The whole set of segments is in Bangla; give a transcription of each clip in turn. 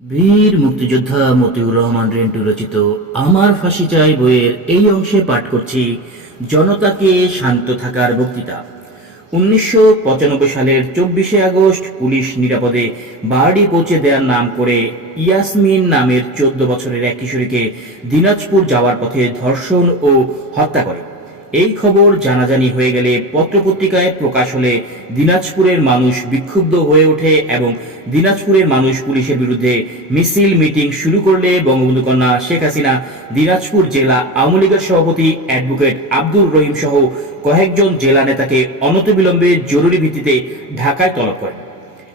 বীর মুক্তিযোদ্ধা মতিউর রহমান রেন্টু রচিত আমার ফাঁসি চাই বইয়ের এই অংশে পাঠ করছি জনতাকে শান্ত থাকার বক্তৃতা। 1995 সালের 24শে আগস্ট পুলিশ নিরাপদে বাড়ি পৌঁছে দেওয়ার নাম করে ইয়াসমিন নামের 14 বছরের এক কিশোরীকে দিনাজপুর যাওয়ার পথে ধর্ষণ ও হত্যা করে। এই খবর জানাজানি হয়ে গেলে পত্রপত্রিকায় প্রকাশ হলে দিনাজপুরের মানুষ বিক্ষুব্ধ হয়ে ওঠে এবং দিনাজপুরের মানুষ পুলিশের বিরুদ্ধে মিছিল মিটিং শুরু করলে বঙ্গবন্ধু কন্যা শেখ হাসিনা দিনাজপুর জেলা আওয়ামী লীগের সভাপতি অ্যাডভোকেট আব্দুর রহিম সহ কয়েকজন জেলা নেতাকে অনতিবিলম্বে জরুরি ভিত্তিতে ঢাকায় তলব করেন।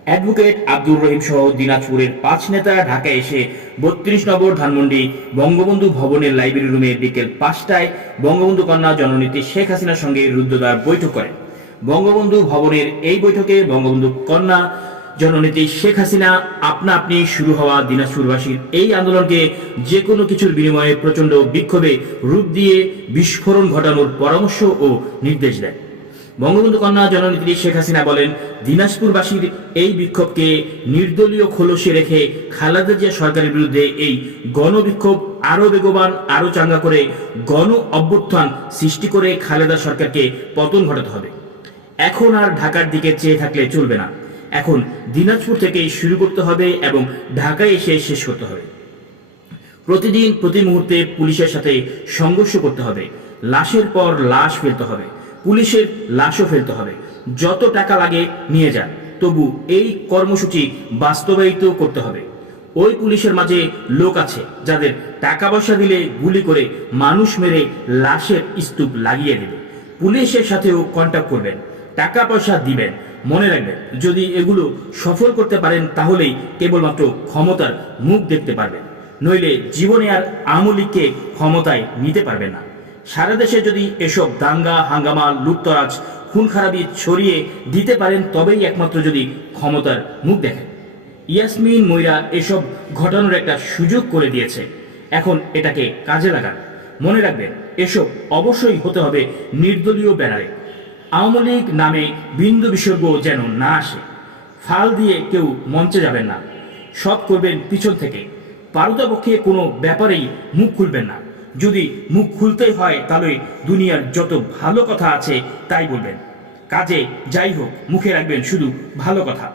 অ্যাডভোকেট আব্দুর রহিম সহ দিনাজপুরের 5 নেতা ঢাকায় এসে 32 নম্বর ধানমন্ডি বঙ্গবন্ধু ভবনের লাইব্রেরি রুমে বিকেল 5টায় বঙ্গবন্ধু কন্যা জননেত্রী শেখ হাসিনার সঙ্গে রুদ্ধদ্বার বৈঠক করেন। বঙ্গবন্ধু ভবনের এই বৈঠকে বঙ্গবন্ধু কন্যা জননেত্রী শেখ হাসিনা আপনা আপনি শুরু হওয়া দিনাজপুরবাসীর এই আন্দোলনকে যে কোনো কিছুর বিনিময়ে প্রচণ্ড বিক্ষোভে রূপ দিয়ে বিস্ফোরণ ঘটানোর পরামর্শ ও নির্দেশ দেন। বঙ্গবন্ধু কন্যা জননেত্রী শেখ হাসিনা বলেন, দিনাজপুরবাসীর এই বিক্ষোভকে নির্দলীয় খোলসে রেখে খালেদা জিয়া সরকারের বিরুদ্ধে এই গণবিক্ষোভ আরও বেগবান, আরও চাঙ্গা করে গণ অভ্যুত্থান সৃষ্টি করে খালেদা সরকারকে পতন ঘটাতে হবে। এখন আর ঢাকার দিকে চেয়ে থাকলে চলবে না। এখন দিনাজপুর থেকেই শুরু করতে হবে এবং ঢাকায় এসে শেষ করতে হবে। প্রতিদিন প্রতি মুহূর্তে পুলিশের সাথে সংঘর্ষ করতে হবে। লাশের পর লাশ ফেলতে হবে, পুলিশের লাশও ফেলতে হবে। যত টাকা লাগে নিয়ে যান, তবু এই কর্মসূচি বাস্তবায়িত করতে হবে। ওই পুলিশের মাঝে লোক আছে যাদের টাকা পয়সা দিলে গুলি করে মানুষ মেরে লাশের স্তূপ লাগিয়ে দেবে। পুলিশের সাথেও কন্ট্যাক্ট করবেন, টাকা পয়সা দিবেন। মনে রাখবেন, যদি এগুলো সফল করতে পারেন তাহলেই কেবলমাত্র ক্ষমতার মুখ দেখতে পারবেন, নইলে জীবনে আর আওয়ামী লীগকে ক্ষমতায় নিতে পারবেন না। সারা দেশে যদি এসব দাঙ্গা হাঙ্গামা লুটতরাজ খুন খারাপি ছড়িয়ে দিতে পারেন তবেই একমাত্র যদি ক্ষমতার মুখ দেখেন। ইয়াসমিন মইরা এসব ঘটানোর একটা সুযোগ করে দিয়েছে, এখন এটাকে কাজে লাগান। মনে রাখবেন, এসব অবশ্যই হতে হবে নির্দলীয় ব্যানারে। আওয়ামী লীগ নামে বিন্দু বিসর্গ যেন না আসে। ফাল দিয়ে কেউ মঞ্চে যাবেন না, সব করবেন পিছন থেকে। পারতপক্ষে কোনো ব্যাপারেই মুখ খুলবেন না। যদি মুখ খুলতেই হয় তাহলে দুনিয়ার যত ভালো কথা আছে তাই বলবেন। কাজে যাই হোক, মুখে রাখবেন শুধু ভালো কথা।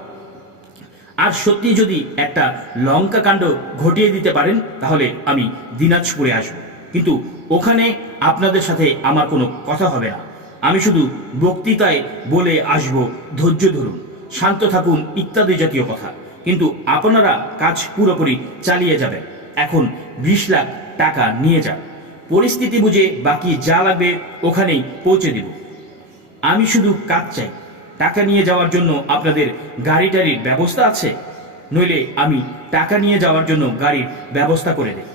আর সত্যি যদি একটা লঙ্কা কাণ্ড ঘটিয়ে দিতে পারেন তাহলে আমি দিনাজপুরে আসব, কিন্তু ওখানে আপনাদের সাথে আমার কোনো কথা হবে না। আমি শুধু বক্তৃতায় বলে আসব, ধৈর্য ধরুন, শান্ত থাকুন ইত্যাদি জাতীয় কথা, কিন্তু আপনারা কাজ পুরোপুরি চালিয়ে যাবেন। এখন 20 লাখ টাকা নিয়ে যান, পরিস্থিতি বুঝে বাকি যা লাগবে ওখানেই পৌঁছে দেব। আমি শুধু কাজ চাই। টাকা নিয়ে যাওয়ার জন্য আপনাদের গাড়ি টাড়ির ব্যবস্থা আছে? নইলে আমি টাকা নিয়ে যাওয়ার জন্য গাড়ির ব্যবস্থা করে দেই।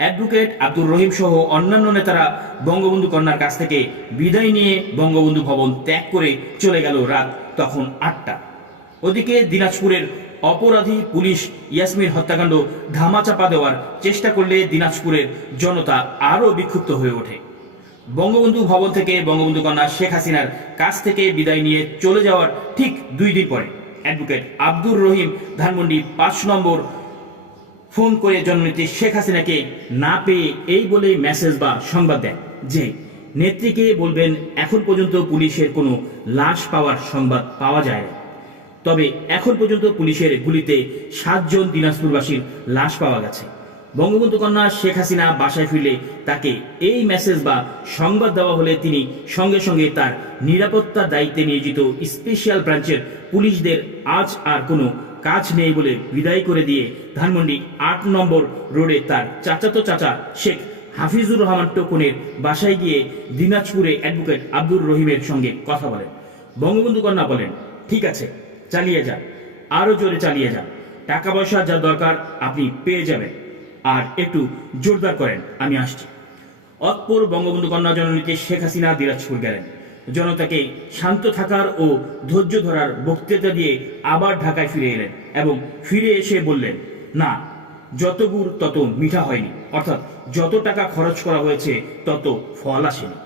অ্যাডভোকেট আব্দুর রহিম সহ অন্যান্য নেতারা বঙ্গবন্ধু কন্যার কাছ থেকে বিদায় নিয়ে বঙ্গবন্ধু ভবন ত্যাগ করে চলে গেল রাত তখন 8টা। ওদিকে দিনাজপুরের অপরাধী পুলিশ ইয়াসমিন হত্যাকাণ্ড ধামাচাপা দেওয়ার চেষ্টা করলে দিনাজপুরের জনতা আরও বিক্ষুব্ধ হয়ে ওঠে। বঙ্গবন্ধু ভবন থেকে বঙ্গবন্ধু কন্যা শেখ হাসিনার কাছ থেকে বিদায় নিয়ে চলে যাওয়ার ঠিক 2 দিন পরে অ্যাডভোকেট আব্দুর রহিম ধানমন্ডি 5 নম্বর ফোন করে জননেত্রী শেখ হাসিনাকে না পেয়ে এই বলে মেসেজ বা সংবাদ দেন যে, নেত্রীকে বলবেন এখন পর্যন্ত পুলিশের কোনো লাশ পাওয়ার সংবাদ পাওয়া যায় না, তবে এখন পর্যন্ত পুলিশের গুলিতে 7 জন দিনাজপুরবাসীর লাশ পাওয়া গেছে। বঙ্গবন্ধু কন্যা শেখ হাসিনা বাসায় ফিরলে তাকে এই মেসেজ বা সংবাদ দেওয়া হলে তিনি সঙ্গে সঙ্গে তার নিরাপত্তার দায়িত্বে নিয়োজিত স্পেশাল ব্রাঞ্চের পুলিশদের আজ আর কোনো কাজ নেই বলে বিদায় করে দিয়ে ধানমন্ডি 8 নম্বর রোডে তার চাচাতো চাচা শেখ হাফিজুর রহমান টোকনের বাসায় গিয়ে দিনাজপুরে অ্যাডভোকেট আব্দুর রহিমের সঙ্গে কথা বলেন। বঙ্গবন্ধু কন্যা বলেন, ঠিক আছে, চালিয়ে যান, আরও জোরে চালিয়ে যান। টাকা পয়সা যা দরকার আপনি পেয়ে যাবেন, আর একটু জোরদার করেন, আমি আসছি। অতঃপর বঙ্গবন্ধু কন্যা জননেত্রী শেখ হাসিনা দিনাজপুর গেলেন। জনতাকে শান্ত থাকার ও ধৈর্য ধরার বক্তৃতা দিয়ে আবার ঢাকায় ফিরে এলেন এবং ফিরে এসে বললেন, না, যত গুড় তত মিঠা হয়নি, অর্থাৎ যত টাকা খরচ করা হয়েছে তত ফল আসেনি।